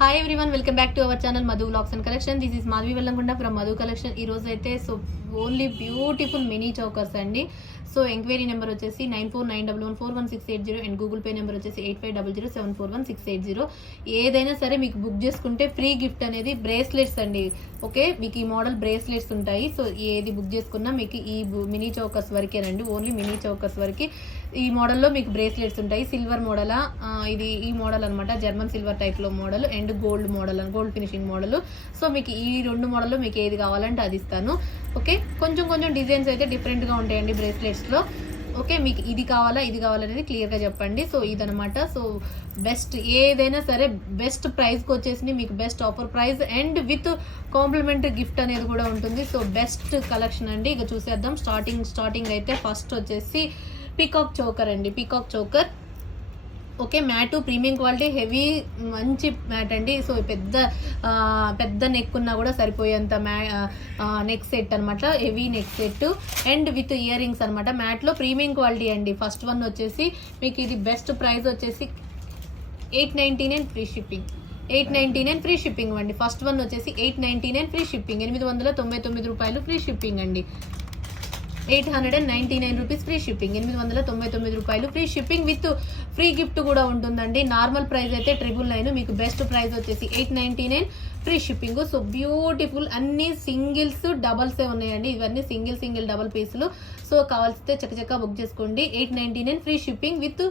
Hi everyone, welcome back to our channel Madhu vlogs and collection. This is Madhavi Vellankonda from Madhu collection. ఈ రోజు అయితే so only beautiful mini chokers అండి. So enquiry number వచ్చేసి 9491141680 and Google pay number వచ్చేసి 8500741680. ఏదైనా సరే మీకు బుక్ చేసుకుంటే ఫ్రీ గిఫ్ట్ అనేది బ్రేస్లెట్స్ అండి. ఓకే, మీకు ఈ మోడల్ బ్రేస్లెట్స్ ఉంటాయి. సో ఏది బుక్ చేసుకున్నా మీకు ఈ మినీ చౌకర్స్ వరకేనండి, ఓన్లీ మినీ చౌకర్స్ వరకు. ఈ మోడల్లో మీకు బ్రేస్లెట్స్ ఉంటాయి. సిల్వర్ మోడలా, ఇది ఈ మోడల్ అనమాట, జర్మన్ సిల్వర్ టైప్లో model and gold model, gold finishing model. So మీకు ఈ రెండు మోడల్లో మీకు ఏది కావాలంటే అది ఇస్తాను. ఓకే, కొంచెం డిజైన్స్ అయితే డిఫరెంట్గా ఉంటాయండి బ్రేస్లెట్స్లో. ఓకే, మీకు ఇది కావాలనేది క్లియర్గా చెప్పండి. సో ఇదనమాట. సో బెస్ట్ ఏదైనా సరే బెస్ట్ ప్రైస్కి వచ్చేసి మీకు best offer price and with complimentary gift అనేది కూడా ఉంటుంది. సో బెస్ట్ కలెక్షన్ అండి. ఇక చూసేద్దాం. స్టార్టింగ్ అయితే ఫస్ట్ వచ్చేసి పీకాక్ చోకర్ అండి. Peacock choker okay, mat premium quality, heavy మంచి మ్యాట్ అండి. సో పెద్ద నెక్ ఉన్నా కూడా సరిపోయేంత నెక్ సెట్ అనమాట, heavy neck set and with ear rings అనమాట. మ్యాట్లో ప్రీమియం క్వాలిటీ అండి. ఫస్ట్ వన్ వచ్చేసి మీకు ఇది బెస్ట్ ప్రైస్ వచ్చేసి 899 ఫ్రీ షిప్పింగ్. 899 ఫ్రీ షిప్పింగ్ అండి. ఫస్ట్ వన్ వచ్చేసి 899 ఫ్రీ షిప్పింగ్, 899 రూపాయలు ఫ్రీ షిప్పింగ్ అండి. 899 రూపీస్ ఫ్రీ షిప్పింగ్, 899 రూపాయలు free shipping with free gift కూడా ఉంటుందండి. నార్మల్ ప్రైస్ అయితే 999, మీకు బెస్ట్ ప్రైస్ వచ్చేసి 899 ఫ్రీ షిప్పింగ్. సో బ్యూటిఫుల్, అన్ని సింగిల్స్ డబల్సే ఉన్నాయండి. ఇవన్నీ సింగిల్ డబల్ పీసులు. సో కావాల్సితే చక్కచక్క బుక్ చేసుకోండి. 899 free shipping with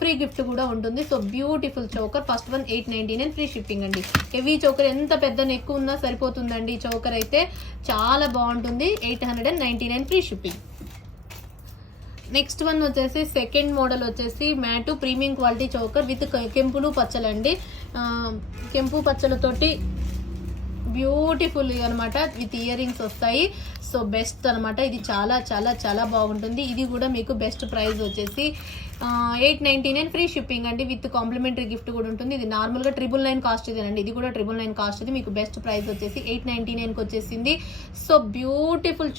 free gift కూడా ఉంటుంది. So beautiful choker. First one 899 free shipping అండి. హెవీ చోకర్, ఎంత పెద్ద నెక్ ఉన్నా సరిపోతుందండి. చోకర్ అయితే చాలా బాగుంటుంది. 899 ఫ్రీ షిప్పింగ్. నెక్స్ట్ వన్ వచ్చేసి సెకండ్ మోడల్ వచ్చేసి matte premium quality choker with కెంపులు పచ్చలండి. కెంపు పచ్చలతోటి బ్యూటిఫుల్ అనమాట, విత్ ఇయర్ రింగ్స్ వస్తాయి. సో బెస్ట్ అనమాట. ఇది చాలా బాగుంటుంది. ఇది కూడా మీకు బెస్ట్ ప్రైస్ వచ్చేసి 899 ఫ్రీ షిప్పింగ్ అండి. విత్ కాంప్లిమెంటరీ గిఫ్ట్ కూడా ఉంటుంది. ఇది నార్మల్గా 999 కాస్ట్ ఇదేనండి. ఇది కూడా 999 కాస్ట్ ఇది. మీకు బెస్ట్ ప్రైస్ వచ్చేసి 899కి వచ్చేసింది. సో బ్యూటిఫుల్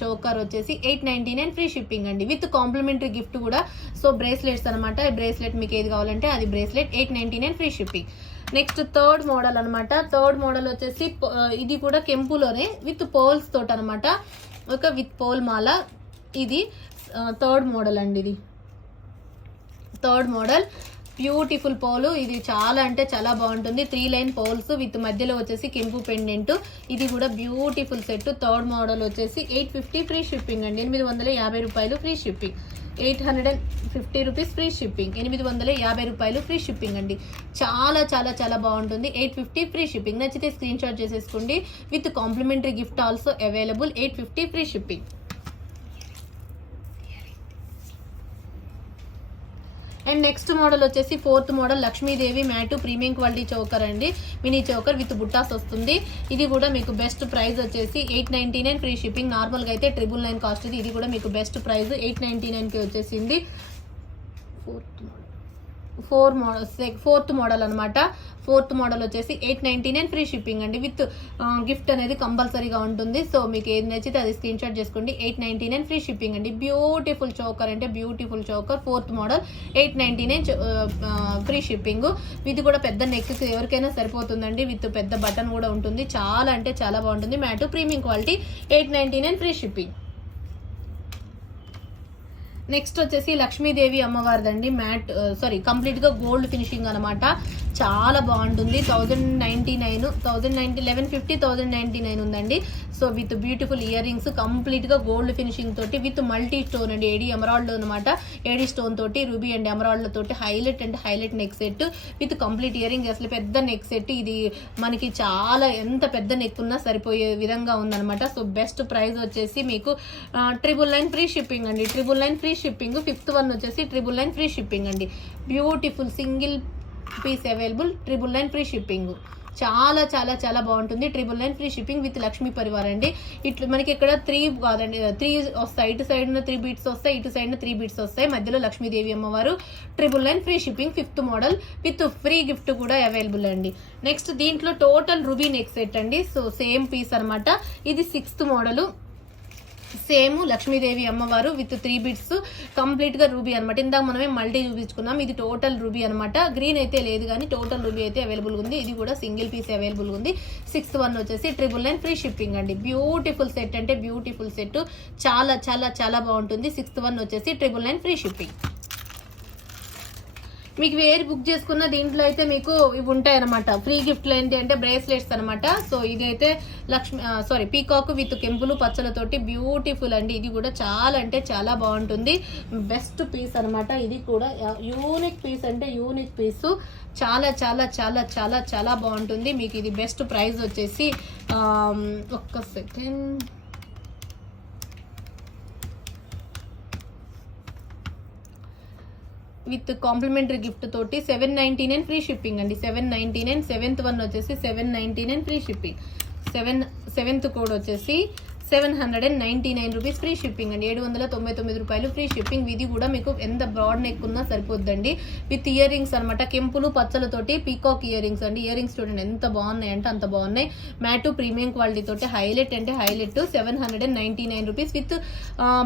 చోకర్ వచ్చేసి 899 ఫ్రీ షిప్పింగ్ అండి విత్ కాంప్లిమెంటరీ గిఫ్ట్ కూడా. సో బ్రేస్లెట్స్ అనమాట. బ్రేస్లెట్ మీకు ఏది కావాలంటే అది bracelet, 899 free shipping. Next third model అనమాట. థర్డ్ మోడల్ వచ్చేసి ఇది కూడా కెంపులోనే విత్ పోల్స్ తోటి అనమాట. ఒక విత్ పోల్ మాల. ఇది థర్డ్ మోడల్ అండి. ఇది థర్డ్ మోడల్ బ్యూటిఫుల్ పోలు. ఇది చాలా బాగుంటుంది. 3 లైన్ పోల్స్ విత్ మధ్యలో వచ్చేసి కెంపు పెండెంట్. ఇది కూడా బ్యూటిఫుల్ సెట్. థర్డ్ మోడల్ వచ్చేసి 850 ఫ్రీ షిప్పింగ్ అండి. 850 రూపాయలు free shipping. 850 rupees free shipping, 850 రూపాయలు ఫ్రీ షిప్పింగ్ అండి. చాలా బాగుంటుంది. 850 ఫ్రీ షిప్పింగ్. నచ్చితే స్క్రీన్ షాట్ చేసేసుకోండి. With complimentary gift also available. 850 free shipping. And next model వచ్చేసి fourth model Lakshmidevi matte premium quality choker అండి. మినీ చోకర్ విత్ బుట్టాస్ వస్తుంది. ఇది కూడా మీకు బెస్ట్ ప్రైస్ వచ్చేసి 899 ఫ్రీ షిప్పింగ్. నార్మల్గా అయితే 999 కాస్ట్ ఇది కూడా మీకు బెస్ట్ ప్రైస్ 899కి వచ్చేసింది. ఫోర్త్ మోడల్ అనమాట. ఫోర్త్ మోడల్ వచ్చేసి 899 ఫ్రీ షిప్పింగ్ అండి. విత్ గిఫ్ట్ అనేది కంపల్సరీగా ఉంటుంది. సో మీకు ఏది నచ్చితే అది స్క్రీన్ షాట్ చేసుకోండి. 899 ఫ్రీ షిప్పింగ్ అండి. బ్యూటిఫుల్ చోకర్ అంటే beautiful choker. Fourth model 899 free shipping. ఇది కూడా పెద్ద నెక్ ఎవరికైనా సరిపోతుందండి. విత్ పెద్ద బటన్ కూడా ఉంటుంది. చాలా బాగుంటుంది. Mat premium quality 899 free shipping. Next వచ్చేసి లక్ష్మీదేవి అమ్మవారిదండి. కంప్లీట్ గా గోల్డ్ ఫినిషింగ్ అనమాట. చాలా బాగుంటుంది. 1150 ఉందండి. So with beautiful ear rings, complete గా గోల్డ్ ఫినిషింగ్ తోటి విత్ మల్టీ స్టోన్ అండి. ఏడి ఎమరాల్డ్ అనమాట. ఏడి స్టోన్ తోటి రూబీ అండ్ ఎమరాల్డ్ తోటి highlight neck set with complete ear rings. అసలు పెద్ద నెక్ సెట్. ఇది మనకి ఎంత పెద్ద నెక్ ఉన్నా సరిపోయే విధంగా ఉందన్నమాట. సో బెస్ట్ ప్రైస్ వచ్చేసి మీకు 999 ఫ్రీ షిప్పింగ్ అండి. 999 ఫ్రీ షిప్పింగ్. ఫిఫ్త్ వన్ వచ్చేసి 999 ఫ్రీ షిప్పింగ్ అండి. Beautiful single piece available. 999 free shipping. చాలా బాగుంటుంది. 999 free shipping with Lakshmi Parivar అండి. ఇట్లా మనకి ఇక్కడ 3 కాదండి, 3 వస్తాయి. ఇటు సైడ్ 3 బీట్స్ వస్తాయి, ఇటు సైడ్ 3 బీట్స్ వస్తాయి. మధ్యలో లక్ష్మీదేవి అమ్మవారు. 999 free shipping. Fifth model with free gift కూడా అవైలబుల్ అండి. నెక్స్ట్ దీంట్లో టోటల్ రూబీ నెక్ సెట్ అండి. సో సేమ్ పీస్ అనమాట. ఇది సిక్స్త్ మోడల్. సేమ్ లక్ష్మీదేవి అమ్మవారు విత్ 3 బిట్స్ కంప్లీట్ గా రూబీ అనమాట. ఇందాక మనమే మల్టీ చూపించుకున్నాం, ఇది టోటల్ రూబీ అనమాట. గ్రీన్ అయితే లేదు కానీ టోటల్ రూబీ అయితే అవైలబుల్ ఉంది. ఇది కూడా సింగిల్ పీస్ అవైలబుల్ ఉంది. 6th వన్ వచ్చేసి 999 ఫ్రీ షిప్పింగ్ అండి. బ్యూటిఫుల్ సెట్ అంటే బ్యూటిఫుల్ సెట్, చాలా చాలా చాలా బాగుంటుంది. 6th వన్ వచ్చేసి 999 ఫ్రీ షిప్పింగ్. మీకు వేరు బుక్ చేసుకున్న దీంట్లో అయితే మీకు ఇవి ఉంటాయి అనమాట. ఫ్రీ గిఫ్ట్లు ఏంటి అంటే బ్రేస్లెట్స్ అనమాట. సో ఇది అయితే పీకాక్ విత్ కెంపులు పచ్చలతోటి బ్యూటిఫుల్ అండి. ఇది కూడా చాలా అంటే చాలా బాగుంటుంది. బెస్ట్ పీస్ అనమాట. ఇది కూడా యూనిక్ పీస్ అంటే యూనిక్ పీస్, చాలా చాలా చాలా చాలా చాలా బాగుంటుంది. మీకు ఇది బెస్ట్ ప్రైస్ వచ్చేసి ఒక్క సెకండ్, విత్ కాంప్లిమెంటరీ గిఫ్ట్ తోటి 799 ఫ్రీ షిప్పింగ్ అండి. 799. 7th వన్ వచ్చేసి 799 ఫ్రీ షిప్పింగ్. 7th కోడ్ వచ్చేసి 799 రూపీస్ ఫ్రీ షిప్పింగ్ అండి. 799 రూపాయలు ఫ్రీ షిప్పింగ్. ఇది కూడా మీకు ఎంత బ్రాడ్ నెక్ ఉన్నా సరిపోద్దండి. విత్ ఇయర్ రింగ్స్ అనమాట, కెంపులు పచ్చలతోటి పీకాక్ ఇయర్ రింగ్స్ అండి. ఇయర్ రింగ్స్ చూడండి ఎంత బాగున్నాయి అంటే అంత బాగున్నాయి. మ్యాటు ప్రీమియం క్వాలిటీ తోటి హైలైట్ అంటే హైలైట్. 799 రూపీస్ విత్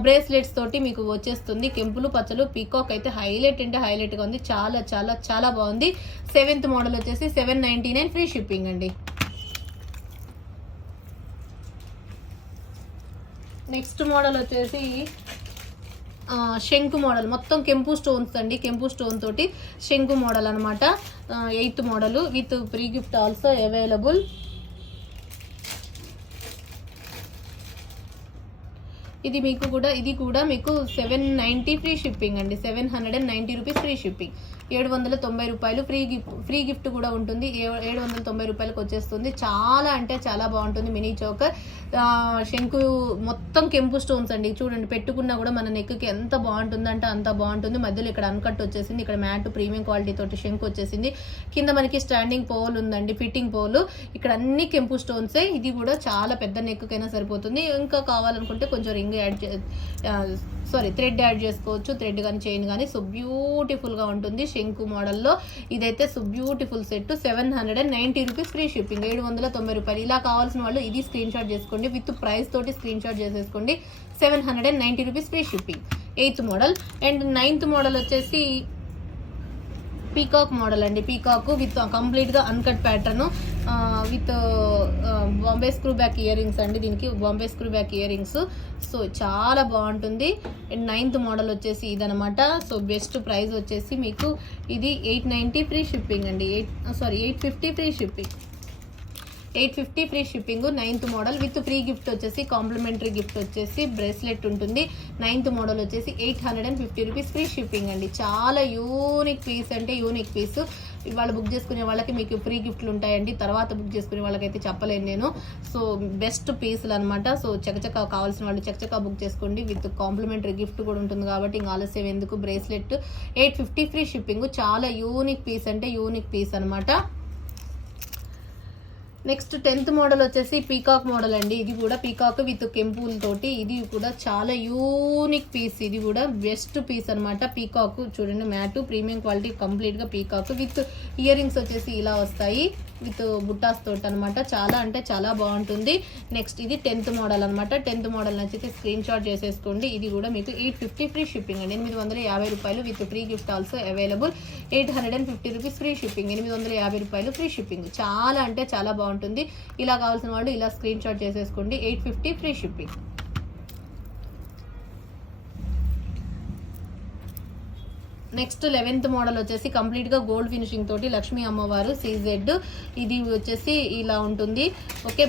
బ్రేస్లెట్స్ తోటి మీకు వచ్చేస్తుంది. కెంపులు పచ్చలు పీకాక్ అయితే హైలైట్ అంటే హైలైట్ గా ఉంది. చాలా చాలా చాలా బాగుంది. 7th మోడల్ వచ్చేసి 799 ఫ్రీ షిప్పింగ్ అండి. నెక్స్ట్ మోడల్ వచ్చేసి శంకు మోడల్, మొత్తం కెంపు స్టోన్స్ అండి. కెంపు స్టోన్ తోటి శంకు మోడల్ అనమాట. 8th model with free gift also available. ఇది కూడా మీకు 790 ఫ్రీ షిప్పింగ్ అండి. 790 రూపీస్ ఫ్రీ షిప్పింగ్. 790 రూపాయలు ఫ్రీ గిఫ్ట్ కూడా ఉంటుంది. 790 రూపాయలకు వచ్చేస్తుంది. చాలా అంటే చాలా బాగుంటుంది. మినీ చోకర్ శంకు మొత్తం కెంపు స్టోన్స్ అండి. చూడండి పెట్టుకున్నా కూడా మన నెక్కి ఎంత బాగుంటుందంటే అంత బాగుంటుంది. మధ్యలో ఇక్కడ అన్కట్ వచ్చేసింది. ఇక్కడ మ్యాట్ ప్రీమియం క్వాలిటీ తోటి శంకు వచ్చేసింది. కింద మనకి స్టాండింగ్ పోల్ ఉందండి, ఫిట్టింగ్ పోల్. ఇక్కడ అన్ని కెంపు స్టోన్సే. ఇది కూడా చాలా పెద్ద నెక్కైనా సరిపోతుంది. ఇంకా కావాలనుకుంటే కొంచెం రింగ్ థ్రెడ్ యాడ్ చేసుకోవచ్చు. థ్రెడ్ కానీ చైన్ కానీ. సో బ్యూటిఫుల్ గా ఉంటుంది శంకు మోడల్లో. ఇదైతే so beautiful set. 790 rupees free shipping. 790 రూపాయలు. ఇలా కావాల్సిన వాళ్ళు ఇది స్క్రీన్ షాట్ చేసుకోండి, విత్ ప్రైస్ తోటి స్క్రీన్ షాట్ చేసేసుకోండి. 790 rupees free shipping. 8th model. And 9th model వచ్చేసి పీకాక్ మోడల్ అండి. పీకాక్ విత్ కంప్లీట్ గా uncut pattern with Bombay screw back ear rings అండి. దీనికి Bombay screw back ear rings. So చాలా బాగుంటుంది. అండ్ 9th మోడల్ వచ్చేసి ఇదనమాట. సో బెస్ట్ ప్రైస్ వచ్చేసి మీకు ఇది 890 ఫ్రీ షిప్పింగ్ అండి. 850 free shipping. 850 free shipping. 9th model with free gift వచ్చేసి కాంప్లిమెంటరీ గిఫ్ట్ వచ్చేసి బ్రేస్లెట్ ఉంటుంది. 9th మోడల్ వచ్చేసి 850 రూపీస్ ఫ్రీ షిప్పింగ్ అండి. చాలా యూనిక్ పీస్ అంటే యూనిక్ పీస్. ఇవాళ బుక్ చేసుకునే వాళ్ళకి మీకు ఫ్రీ గిఫ్ట్లు ఉంటాయండి. తర్వాత బుక్ చేసుకునే వాళ్ళకైతే చెప్పలేను నేను. సో బెస్ట్ పీసులు అనమాట. సో చకచకా కావాల్సిన వాళ్ళు చకచకా బుక్ చేసుకోండి. విత్ కాంప్లిమెంటరీ గిఫ్ట్ కూడా ఉంటుంది కాబట్టి ఇంకా ఆలస్యం ఎందుకు. Bracelet 850 free shipping. చాలా యూనిక్ పీస్ అంటే యూనిక్ పీస్ అనమాట. నెక్స్ట్ 10th మోడల్ వచ్చేసి పీకాక్ మోడల్ అండి. ఇది కూడా పీకాక్ విత్ కెంపుల్ తోటి. ఇది కూడా చాలా యూనిక్ పీస్. ఇది కూడా బెస్ట్ పీస్ అనమాట. పీకాక్ చూడండి, మ్యాటు ప్రీమియం క్వాలిటీ కంప్లీట్ గా పీకాక్ విత్ ఇయర్ రింగ్స్ వచ్చేసి ఇలా వస్తాయి విత్ బుట్టాస్ తోటి అనమాట. చాలా అంటే చాలా బాగుంటుంది. నెక్స్ట్ ఇది 10th మోడల్ అనమాట. 10th మోడల్ నచ్చితే స్క్రీన్ షాట్ చేసేసుకోండి. ఇది కూడా మీకు 850 ఫ్రీ షిప్పింగ్ అండి. 850 రూపాయలు with free gift also available. 850 rupees free shipping. 850 రూపాయలు ఫ్రీ షిప్పింగ్. చాలా అంటే చాలా బాగుంటుంది. ఇలా కావాల్సిన వాళ్ళు ఇలా స్క్రీన్ షాట్ చేసేసుకోండి. 850 free shipping. Next 11th model వచ్చేసి కంప్లీట్ గా గోల్డ్ ఫినిషింగ్ తోటి లక్ష్మీ అమ్మవారు సీజెడ్. ఇది వచ్చేసి ఇలా ఉంటుంది. ఓకే,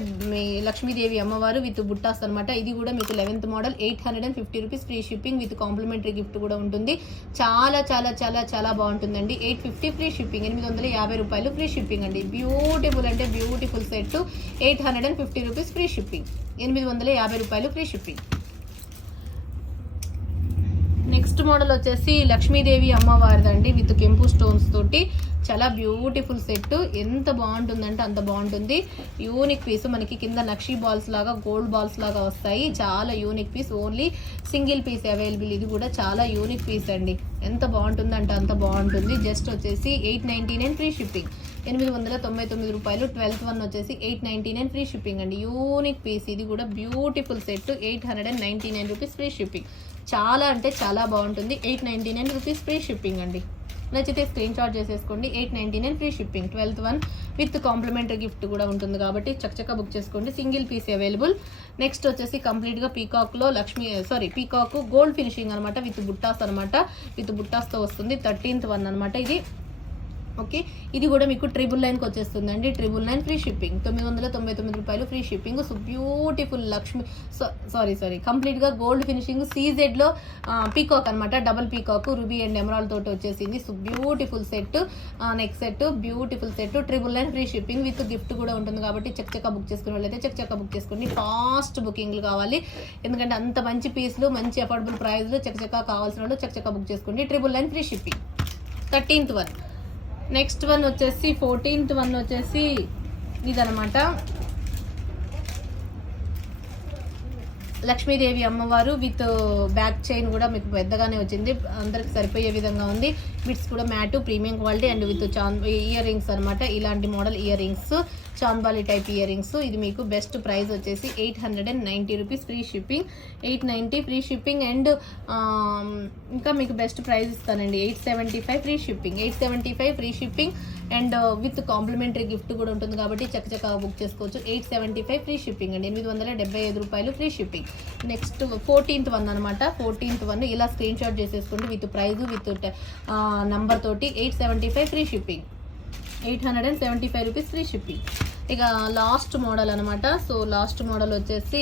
లక్ష్మీదేవి అమ్మవారు విత్ బుట్టాస్ అనమాట. ఇది కూడా మీకు 11th model. 850 rupees free shipping with complimentary gift కూడా ఉంటుంది. చాలా చాలా చాలా చాలా బాగుంటుందండి. 850 ఫ్రీ షిప్పింగ్. 850 రూపాయలు ఫ్రీ షిప్పింగ్ అండి. బ్యూటిఫుల్ అంటే beautiful set. 850 rupees free shipping. 850 రూపాయలు free shipping. Next next model వచ్చేసి లక్ష్మీదేవి అమ్మవారిదండి విత్ కెంపు స్టోన్స్ తోటి చాలా బ్యూటిఫుల్ సెట్. ఎంత బాగుంటుందంటే అంత బాగుంటుంది. యూనిక్ పీస్, మనకి కింద నక్షీ బాల్స్ లాగా గోల్డ్ బాల్స్ లాగా వస్తాయి. చాలా unique piece, only single piece available. ఇది కూడా చాలా యూనిక్ పీస్ అండి. ఎంత బాగుంటుందంటే అంత బాగుంటుంది. జస్ట్ వచ్చేసి 899 ఫ్రీ షిప్పింగ్, 899 రూపాయలు. 12th వన్ వచ్చేసి 899 ఫ్రీ షిప్పింగ్ అండి. యూనిక్ పీస్, ఇది కూడా beautiful set. 899 rupees free shipping. చాలా అంటే చాలా బాగుంటుంది. 899 రూపీస్ ఫ్రీ షిప్పింగ్ అండి. నచ్చితే స్క్రీన్ షాట్ చేసేసుకోండి. 899 free shipping. 12th one with complimentary gift కూడా ఉంటుంది కాబట్టి చక్కచక్క బుక్ చేసుకోండి. Single piece available. నెక్స్ట్ వచ్చేసి కంప్లీట్గా పీకాక్లో పీకాక్ గోల్డ్ ఫినిషింగ్ అనమాట, విత్ బుట్టాస్ అనమాట. విత్ బుట్టాస్తో వస్తుంది. 13th వన్ అనమాట ఇది. ఓకే, ఇది కూడా మీకు 999కి వచ్చేస్తుందండి. 999 ఫ్రీ షిప్పింగ్, 999 రూపాయలు ఫ్రీ షిప్పింగ్. సో బ్యూటిఫుల్ కంప్లీట్గా గోల్డ్ ఫినిషింగ్ సీజెడ్లో పీకాక్ అనమాట, double peacock ruby and emerald తోటి వచ్చేసింది. So beautiful set. Next set beautiful set. 999 free shipping with gift కూడా ఉంటుంది కాబట్టి చక్కచక్క బుక్ చేసుకునే వాళ్ళైతే చక్కచక్క బుక్ చేసుకోండి. ఫాస్ట్ బుకింగ్లు కావాలి, ఎందుకంటే అంత మంచి పీస్లు, మంచి అఫోర్డబుల్ ప్రైస్లు. చక్కచక్క కావాల్సిన వాళ్ళు చక్కచక్క బుక్ చేసుకోండి. 999 free shipping. 13th one. Next one వచ్చేసి 14th వన్ వచ్చేసి ఇదనమాట, లక్ష్మీదేవి అమ్మవారు విత్ బ్యాక్ చైన్ కూడా మీకు పెద్దగానే వచ్చింది, అందరికి సరిపోయే విధంగా ఉంది. బిట్స్ కూడా mat, premium quality and with ear rings అనమాట. ఇలాంటి model ear rings, chandbali type ear rings. ఇది మీకు బెస్ట్ ప్రైస్ వచ్చేసి 890 rupees free shipping. 890 free shipping. And ఇంకా మీకు బెస్ట్ ప్రైస్ ఇస్తానండి, 875 free shipping. 875 free shipping and with complimentary gift కూడా ఉంటుంది కాబట్టి చక్కచక్క బుక్ చేసుకోవచ్చు. 875 ఫ్రీ షిప్పింగ్ అండి, 875 రూపాయలు free shipping. Next 14th one అనమాట. 14th వన్ ఇలా స్క్రీన్ షాట్ చేసేసుకోండి విత్ ప్రైజ్ విత్ నంబర్ తోటి. 875 free shipping, 875 rupees free shipping. ఇక లాస్ట్ మోడల్ అనమాట. సో లాస్ట్ మోడల్ వచ్చేసి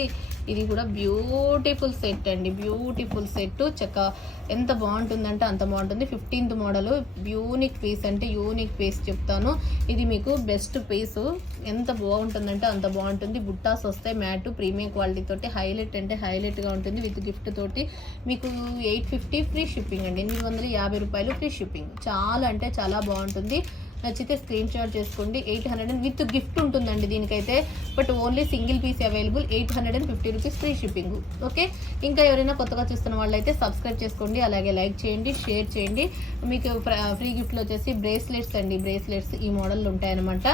ఇది కూడా బ్యూటిఫుల్ సెట్ అండి, బ్యూటిఫుల్ సెట్. ఎంత బాగుంటుందంటే అంత బాగుంటుంది. 15th model. యూనిక్ పీస్ అంటే యూనిక్ పీస్ చెప్తాను. ఇది మీకు బెస్ట్ పీసు, ఎంత బాగుంటుందంటే అంత బాగుంటుంది. బుట్టాస్ వస్తాయి మ్యాట్, ప్రీమియం క్వాలిటీ తోటి. హైలైట్ అంటే హైలైట్గా ఉంటుంది విత్ గిఫ్ట్ తోటి. మీకు 850 ఫ్రీ షిప్పింగ్ అండి, 850 రూపాయలు ఫ్రీ షిప్పింగ్. చాలా అంటే చాలా బాగుంటుంది. నచ్చితే స్క్రీన్ షాట్ చేసుకోండి. 800 విత్ గిఫ్ట్ ఉంటుందండి దీనికైతే, but only single piece available. 850 rupees free shipping. Okay, ఇంకా ఎవరైనా కొత్తగా చూస్తున్న వాళ్ళైతే సబ్స్క్రైబ్ చేసుకోండి, అలాగే లైక్ చేయండి, షేర్ చేయండి. మీకు ఫ్రీ గిఫ్ట్లు వచ్చేసి బ్రేస్లెట్స్ అండి, బ్రేస్లెట్స్ ఈ మోడల్ ఉంటాయన్నమాట.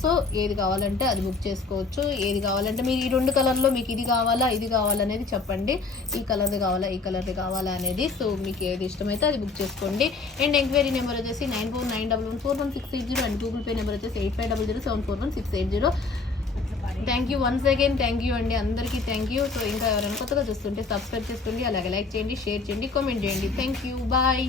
సో ఏది కావాలంటే అది బుక్ చేసుకోవచ్చు. ఏది కావాలంటే మీరు ఈ 2 కలర్లో మీకు ఇది కావాలా ఇది కావాలనేది చెప్పండి, ఈ కలర్ది కావాలా ఈ కలర్ది కావాలా అనేది. సో మీకు ఏది ఇష్టమైతే అది బుక్ చేసుకోండి. అండ్ ఎంక్వైరీ నెంబర్ వచ్చేసి 9491114680 అండ్ గూగుల్ పే నెంబర్ వచ్చేసి 8500741680. Thank you once again, thank you అండి అందరికీ, థ్యాంక్ యూ. సో ఇంకా ఎవరైనా కొత్తగా చూస్తుంటే సబ్స్క్రైబ్ చేసుకోండి, అలాగే లైక్ చేయండి, షేర్ చేయండి, కామెంట్ చేయండి. Thank you, bye.